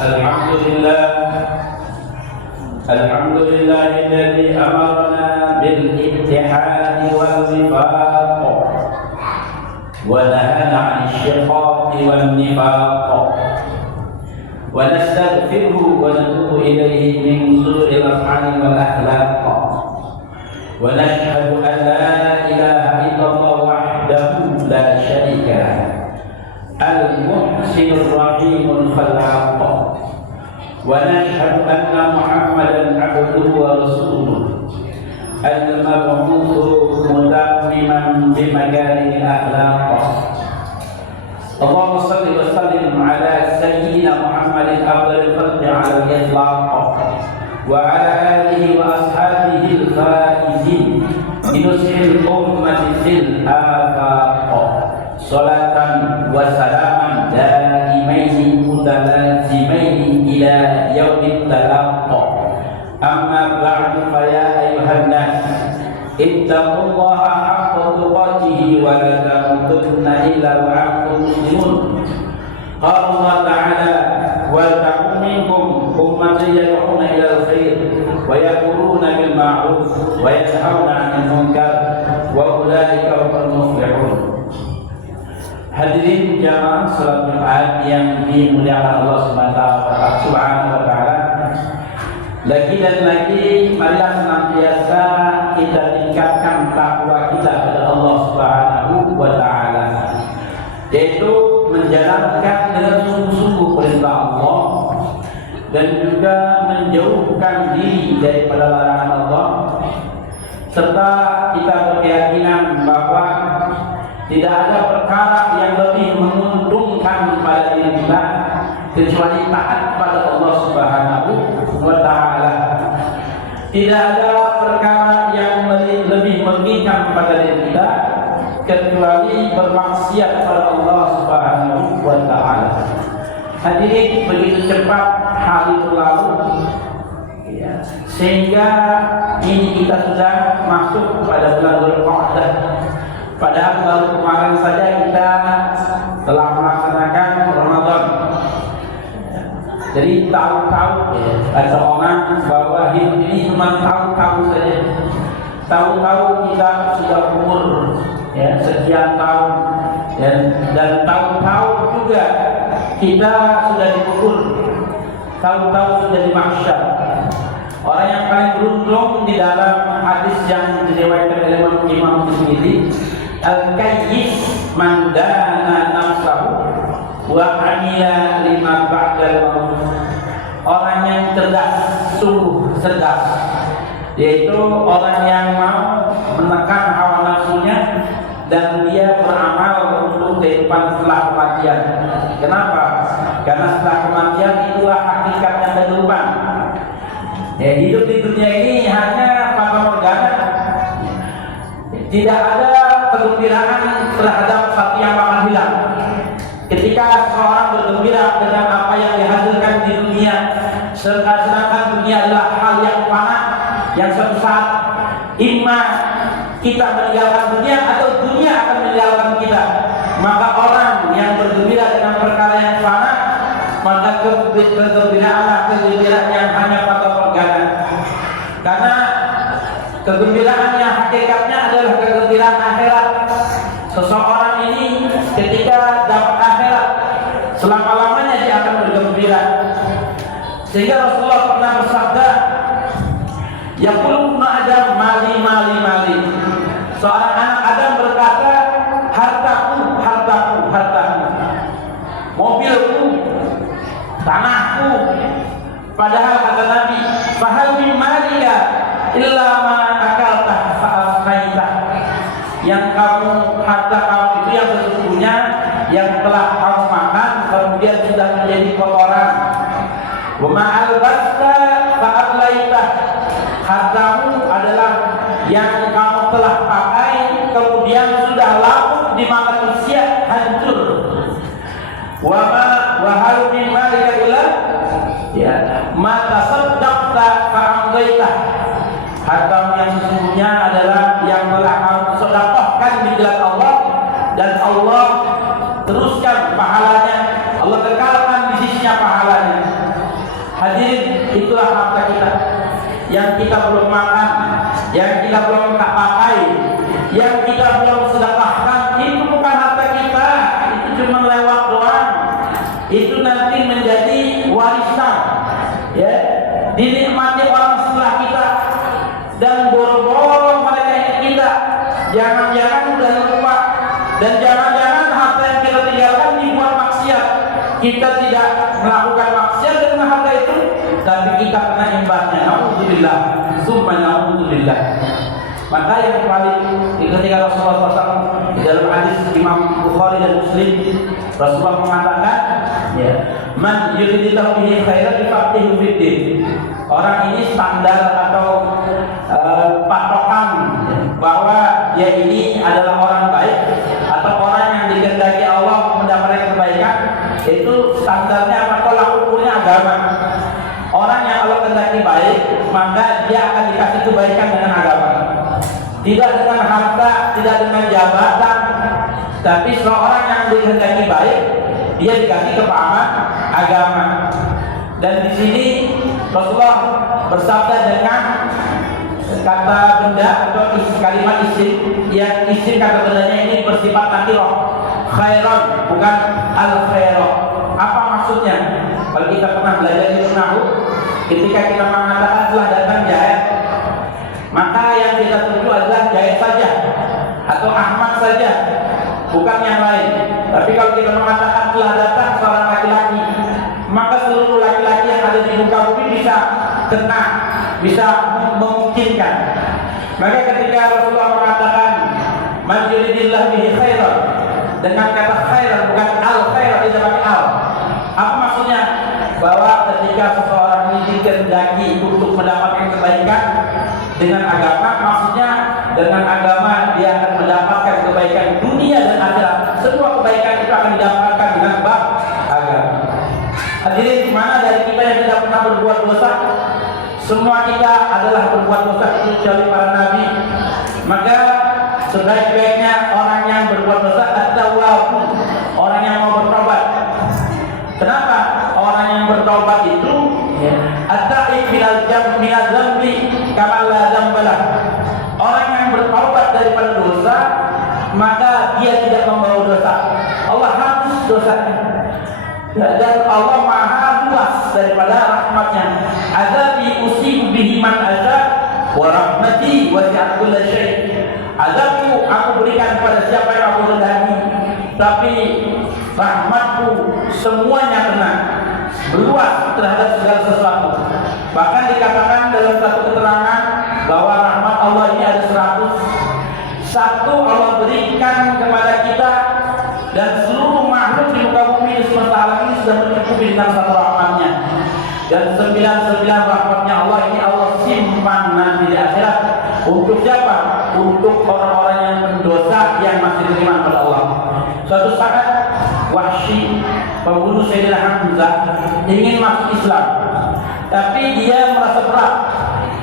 الحمد لله الذي أمرنا بالاتحاد والوفاق ونهانا عن الشقاق والنفاق ونستغفره ونتوب إليه من سوء الأفعال والأخلاق ونشهد أن لا إله إلا الله وحده لا شريك له المحسن الرحيم الخلاق ونشهد أن محمدا عبده ورسوله المبعوث متمما بمكارم الأخلاق اللهم صل وسلم على سيدنا محمد أفضل الخلق على الإطلاق وعلى آله وأصحابه الفائزين بنصح الأمة في الآفاق صلاة وسلاما دائمين متلازمين إلى يوم التلاقى أما بعد فيا أيها الناس اتقوا الله حق تقاته ولا تموتن إلا وأنتم مسلمون قال الله تعالى ولتكن منكم أمة يدعون إلى الخير ويأمرون بالمعروف وينهون عن المنكر وأولئك هم المفلحون. Hadirin jamaah salat Jumat yang dimuliakan Allah Subhanahu wa taala. Lagi dan lagi marilah senantiasa kita tingkatkan takwa kita kepada Allah Subhanahu wa taala, yaitu menjalankan dengan sungguh-sungguh perintah Allah dan juga menjauhkan diri daripada larangan Allah, serta kita berkeyakinan bahwa tidak ada perkara yang lebih menguntungkan pada diri kita kecuali taat pada Allah Subhanahu wa taala. Tidak ada perkara yang lebih merugikan pada diri kita kecuali bermaksiat pada Allah Subhanahu wa taala. Hadirin, begitu cepat hari berlalu sehingga ini kita sudah masuk pada bulan Dzulqa'dah. Padahal baru kemarin saja kita telah melaksanakan Ramadan. Jadi tahu-tahu ada orang bahwa hidup ini cuma tahu-tahu saja. Tahu-tahu kita sudah umur sekian tahun dan tahu-tahu juga kita sudah dikubur. Tahu-tahu sudah di mahsyar. Orang yang paling beruntung di dalam hadis yang diriwayatkan oleh Imam Tirmidzi, al-kayyis man dana nafsahu wa amila lima ba'dal maut. Orang yang cerdas, sungguh cerdas, yaitu orang yang mau menekan hawa nafsunya dan dia beramal untuk kehidupan setelah kematian. Kenapa? Karena setelah kematian itulah hakikatnya kehidupan. Hidup di dunia ini hanya fata morgana. Tidak ada kegembiraan terhadap sesuatu yang bakal hilang. Ketika seorang bergembira dengan apa yang dihasilkan di dunia, sedangkan dunia adalah hal yang fana, yang suatu saat imma kita meninggalkan dunia atau dunia akan meninggalkan kita. Maka orang yang bergembira dengan perkara yang fana, maka kegembiraan yang hanya fata morgana. Karena kegembiraan yang hakikatnya adalah kegembiraan akhirat. Seseorang ini ketika dapat akhirat, selama-lamanya dia akan bergembira. Sehingga Rasulullah pernah bersabda, yaqulu ma'adam mali mali mali. Seorang anak Adam berkata, hartaku, hartaku, hartaku, mobilku, tanahku. Padahal kata Nabi, fahal min malika illa ma akalta fa'afnaita. Yang kamu, harta kamu itu yang sesungguhnya yang telah kamu makan kemudian sudah menjadi kotoran. Wa ma albasta fa'ablaita. Hartamu adalah yang kamu telah pakai kemudian sudah lapuk dimakan manusia, hancur. Wa hal min malika illa ma tasaddaqta fa'amdaita. Hartamu yang sesungguhnya adalah yang telah kamu sedekahkan di jalan Allah dan Allah teruskan pahalanya, Allah kekalkan di sisinya pahalanya. Hadirin, itulah harta kita yang kita belum makan, yang kita belum pakai, yang kita belum sedekahkan. Itu bukan harta kita, itu cuma lewat doang. Itu nanti menjadi warisan, ya, dinikmati orang setelah kita, dan boro-boro mereka ingat kita. Jangan-jangan udah lupa, dan jangan-jangan harta yang kita tinggalkan dibuat maksiat. Kita tidak melakukan maksiat dengan harta itu, tapi kita kena imbasnya. Alhamdulillah, summa alhamdulillah. Maka yang paling ketika Rasulullah SAW di dalam hadis Imam Bukhari dan Muslim, Rasulullah mengatakan, ya, man yuridillahu bihi khairan yufaqihu fiddin. Orang ini standar atau patokan bahwa dia ini adalah orang baik atau orang yang dikehendaki Allah mendapatkan kebaikan. Itu standarnya apa? Tolak ukurnya agama. Orang yang Allah kehendaki baik, maka dia akan dikasih kebaikan dengan agama. Tidak dengan harta, tidak dengan jabatan, tapi seorang yang dikehendaki baik, dia dikasih kepahaman agama. Dan di sini Rasulullah bersabda dengan kata benda atau kalimat isim, yang isim kata bendanya ini bersifat nakirah, khairan, bukan al-khairah. Apa maksudnya? Kalau kita pernah belajar ilmu nahwu, ketika kita mengatakan telah datang Jaid, maka yang kita tuju adalah Jaid saja atau Ahmad saja, bukan yang lain. Tapi kalau kita mengatakan telah datang seorang laki-laki, maka seluruh laki-laki yang ada di muka bumi bisa kena, bisa memungkinkan. Maka ketika Rasulullah mengatakan man yuridillahu bihi khairan, dengan kata khairan, bukan al-khairan, tidak pakai al. Apa maksudnya? Bahwa ketika seseorang ini dikehendaki untuk mendapatkan kebaikan dengan agama, maksudnya dengan agama dia akan mendapatkan kebaikan dunia dan akhirat. Semua kebaikan itu akan didapatkan dengan bab agama. Hadirin, mana dari kita yang tidak pernah berbuat dosa? Semua kita adalah berbuat dosa, kecuali para nabi. Maka sebaik-baiknya orang yang berbuat dosa at-tawwab, orang yang mau bertobat. Kenapa? Orang yang bertobat itu at-ta'ib minal dzambi kama la dzambalah. Orang yang bertobat daripada dosa, maka dia tidak membawa dosa. Allah hapus dosanya. Dan Allah Maha luas daripada rahmatnya. Azabi usibu bihi man asya wa rahmati wasi'at kulla syai'. Azabku aku berikan pada siapa yang aku kehendaki, tapi rahmatku semuanya kena, meluas terhadap segala sesuatu. Bahkan dikatakan dalam satu keterangan bahwa rahmat Allah ini ada 100. Satu Allah berikan kepada kita, dan seluruh makhluk di muka bumi di semesta alam ini sudah mencukupi dengan satu rahmatnya. Dan 99 rahmatnya Allah ini Allah simpan nanti di akhirat. Untuk siapa? Untuk orang-orang yang pendosa yang masih beriman kepada Allah. Suatu saat Wahsy, pembunuh Sayyidina Hamzah, ingin masuk Islam, tapi dia merasa berat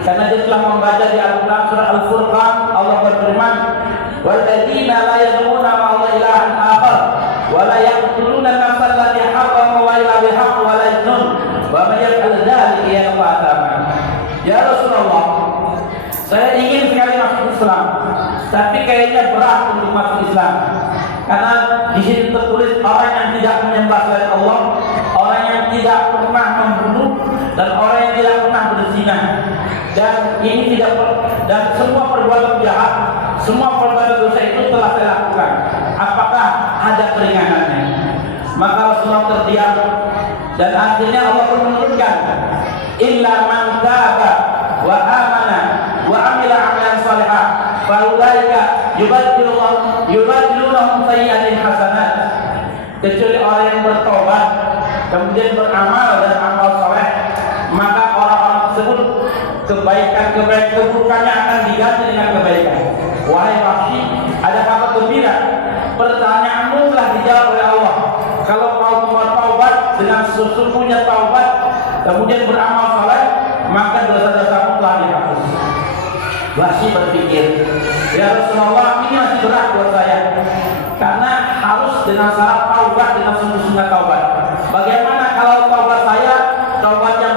karena dia telah membaca di Al-Quran surah Al-Furqan. Allah berfirman, walladzina la yad'una ma'a ilahan akhar wa la yaqtuluna an-nafsa allati harrama Allahu illa bil haqq wa la yaznun wa man yaf'al dzalika yalqa athaman. Ya Rasulullah, saya ingin sekali masuk Islam, tapi kayaknya berat untuk masuk Islam. Karena di sini tertulis orang yang tidak menyembah selain Allah, orang yang tidak pernah membunuh, dan orang yang tidak pernah berzina. Dan ini tidak, dan semua perbuatan jahat, semua perbuatan dosa itu telah saya lakukan. Apakah ada peringanannya? Maka Rasulullah terdiam, dan akhirnya Allah pun menurunkan, illa man taba wa amana wa amila amalan salihah fa ulaika yubaddilunahum sayyi'atin hasanat. Kecuali orang yang bertobat kemudian beramal dan amal saleh, maka orang-orang tersebut keburukannya akan diganti dengan kebaikan. Wahai Wahsy, ada kabar gembira, pertanyaanmu telah dijawab oleh Allah. Kalau kau mau taubat dengan sesungguhnya taubat kemudian beramal saleh, maka dosa-dosamu telah dihapus. Wahsy berpikir, ya Rasulullah, ini masih berat buat saya, karena harus dengan syarat taubat dengan sungguh-sungguh taubat. Bagaimana kalau taubat saya taubat yang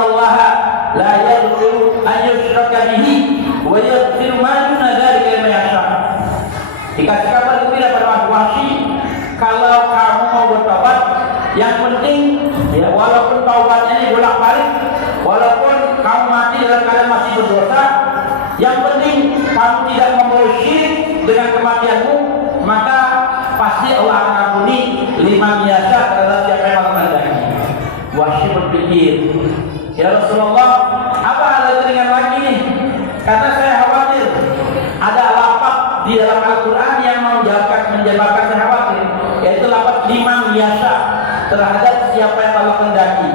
innallaha la yaghfiru an yushraka bihi wa yaghfiru ma duna dzalika liman yasha. Dikasih kabar gembira pada Wahsy, kalau kamu mau bertobat, yang penting ya, walaupun taubatnya ini bolak-balik, walaupun kamu mati dalam keadaan masih berdosa, yang penting kamu tidak membawa syirik dengan kematianmu, maka pasti Allah akan ampuni liman yasha, terhadap siapa yang Allah kehendaki. Wahsy berpikir, ya Rasulullah, apa ada teringat lagi nih? Karena saya khawatir ada lapak di dalam Al-Quran yang menjawabkan saya khawatir, yaitu lapak liman yasha, terhadap siapa yang Allah kehendaki.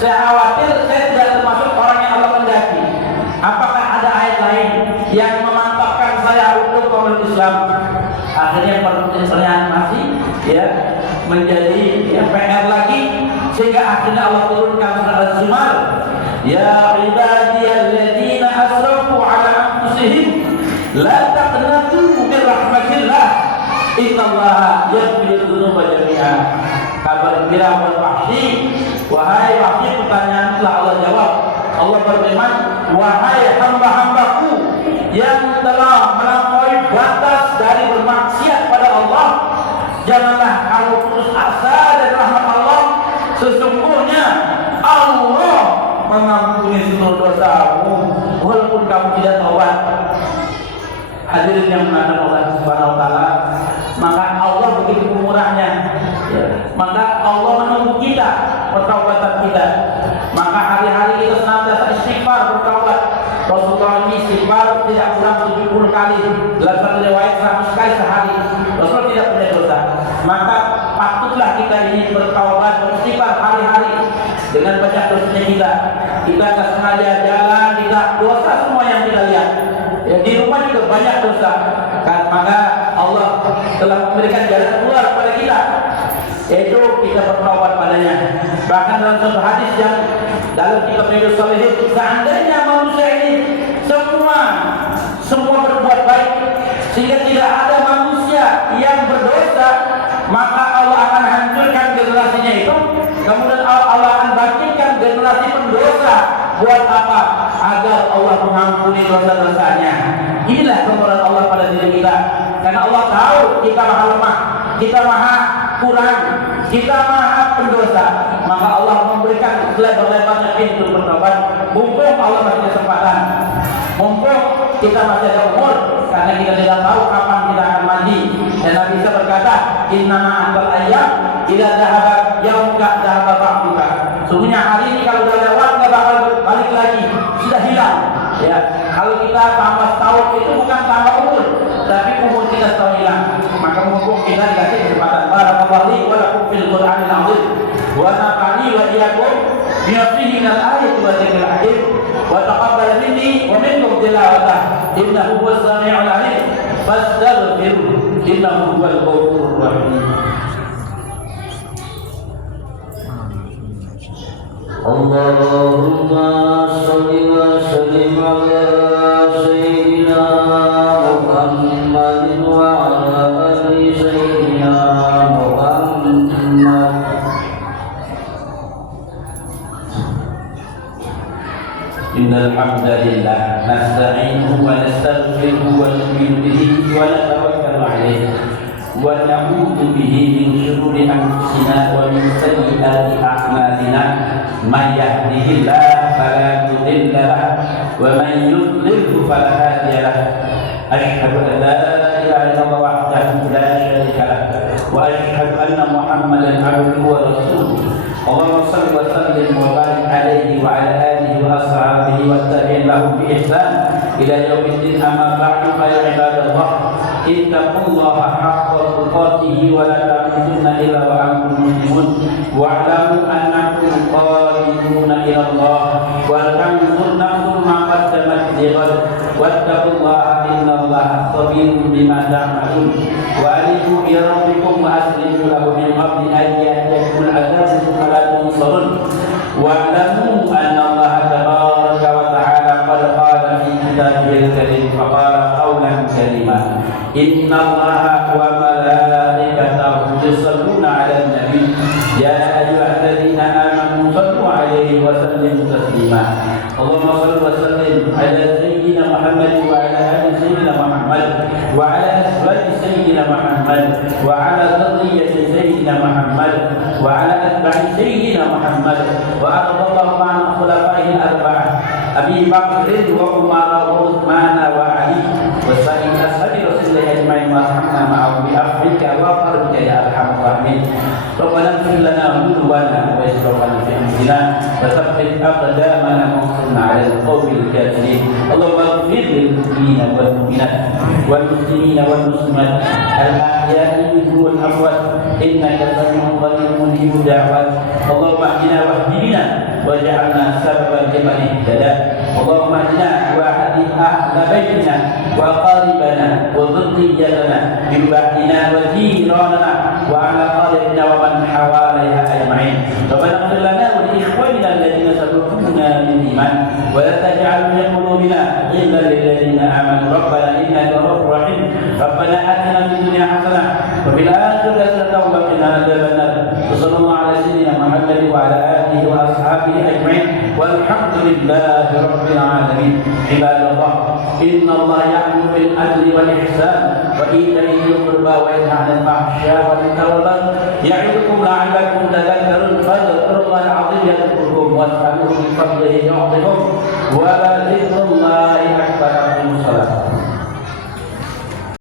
Saya khawatir saya tidak termasuk orang yang Allah kehendaki. Apakah ada ayat lain yang memantapkan saya untuk memeluk Islam? Akhirnya pertanyaan masih ya menjadi PR lagi, sehingga akhirnya Allah turunkan surat Az-Zumar, ya ibadiyalladzina asrafu ala anfusihim la taqnatu min rahmatillah innallaha yaghfiru dzunuba jami'a. Kabar gembira buat Wahsy, wahai Wahsy, pertanyaan telah Allah jawab. Allah berfirman, wahai hamba-hambaku yang telah melampaui batas dari bermaksiat pada Allah, janganlah kamu putus asa dari rahmat Allah. Sesungguhnya Allah mengampuni seluruh dosamu walaupun kamu tidak taubat. Hadirin yang dimuliakan Allah Subhanahu wa taala, maka Allah begitu murahnya ya. Maka Allah menunggu kita, pertaubatan kita. Maka hari-hari kita senantiasa istighfar, bertaubat. Rasulullah ini istighfar tidak kurang 70 kali, dalam satu riwayat 100 kali sehari. Rasul tidak punya dosa. Maka patutlah kita ini bertaubat, beristighfar hari-hari dengan banyak dosanya kita. Kita nggak sengaja jalan, kita dosa semua yang kita lihat. Ya, di rumah juga banyak dosa. Kan, maka Allah telah memberikan jalan keluar kepada kita, yaitu kita bertaubat padanya. Bahkan dalam satu hadis yang dalam kitab Riyadhus Shalihin, seandainya manusia ini semua berbuat baik sehingga tidak ada manusia yang berdosa, maka Allah akan hancurkan generasinya itu. Kemudian Allah akan bangkitkan generasi pendosa. Buat apa? Agar Allah mengampuni dosa-dosanya. Inilah kemurahan Allah pada diri kita. Karena Allah tahu kita maha lemah, kita maha kurang, kita maha pendosa. Maka Allah memberikan lebar-lebarnya pintu bertobat. Mumpung Allah masih kesempatan, mumpung kita masih ada umur, karena kita tidak tahu kapan kita akan mati. Dan Nabi Isa berkata, innama antal ayyam idza dhahaba yaumuka dhahaba ba'duka. Sungguhnya hari ini kalau sudah lewat nggak bakal balik lagi, sudah hilang. Ya, kalau kita tambah tahun itu bukan tambah umur, tapi umur kita sudah hilang. Maka mumpung kita dikasih kesempatan. Barakallahu li wa lakum fil Qur'anil 'azim wa nafa'ani wa iyyakum bima fihi minal ayati wa dzikril hakim wa taqabbal minni wa minkum tilawatah innahu huwas sami'ul 'alim fastaghfiruhu innahu huwal ghafurur rahim. Allahumma sholli wa sallim ala sayyidina Muhammadin wa ala ali sayyidina Muhammad. Innal hamdalillah nasta'inuhu wa nastaghfiruhu wa nu'minu bihi wa natawakkalu 'alaihi wa na'udzu bihi min shururi anfusina wa min sayyiati a'malina. Man yahdihillahu fala mudilla lahu wa man yudlilhu fala hadiya lahu. Asyhadu an la ilaha illallah wahdahu la syarika lahu wa asyhadu anna Muhammadan 'abduhu wa rasuluh. Allahumma shalli wa sallim wa barik alaihi wa ala alihi wa ashabihi wa tabi'in lahum bi ihsan ila yaumiddin. Amma ba'du, fa ya ibadallah, ittaqullaha haqqa tuqatih wa la tamutunna illa wa antum muslimun wa'lamu annakum qadimuna ila Allah wa tanzur nafsun ma qaddamat lighad wattaqullaha innallaha khabirun bima ta'malun wa alifu bi rabbikum wa aslimu lahu min qabli an ya'tiyakum al-'adzabu fala tunsarun wa'lamu anna Allah tabaraka wa ta'ala qad qala fi kitabihil karim faqala qawlan karima inna Allaha wa malaikatahu yusalluna 'alan nabi ya ayyuhalladzina amanu sallu 'alaihi wa sallimu وسلم تسليما. اللهم صل وسلم على سيدنا محمد وعلى آل سيدنا محمد وعلى أزواج سيدنا محمد وعلى ذرية سيدنا محمد وعلى أتباع سيدنا محمد وأرض الله عن خلفائه الأربعة أبي بكر وعمر وعثمان وعلي وسائر أصحاب رسول الله أجمعين وارحمنا معهم بعفوك وكرمك يا أرحم الراحمين. ربنا اغفر لنا ذنوبنا وإسرافنا في أمرنا وثبت أقدامنا وانصرنا على القوم الكافرين. اللهم اغفر للمؤمنين والمؤمنات والمسلمين والمسلمات الأحياء منهم والأموات إنك سميع قريب مجيب الدعوات. اللهم اهدنا واهد بنا واجعلنا سببا لمن اهتدى. اللهم اهدنا واهد أهل بيتنا وأقاربنا وذريتنا من بعدنا وجيراننا وعلى قاربنا ومن حواليها أجمعين. ربنا اغفر لنا ولإخواننا الذين سبقونا بالإيمان ولا تجعل في قلوبنا غلا للذين آمنوا ربنا إنك رؤوف رحيم. ربنا آتنا في الدنيا حسنة وفي الآخرة حسنة وقنا عذاب النار. وصلى الله على سيدنا محمد وعلى آله وأصحابه أجمعين والحمد لله رب العالمين. عباد الله إن الله يأمر بالعدل والإحسان وإيتاء ذي القربى وينهى عن الفحشاء والمنكر والبغي يعظكم لعلكم تذكرون. فاذكروا الله العظيم يذكركم واسألوه من فضله يعطكم ولا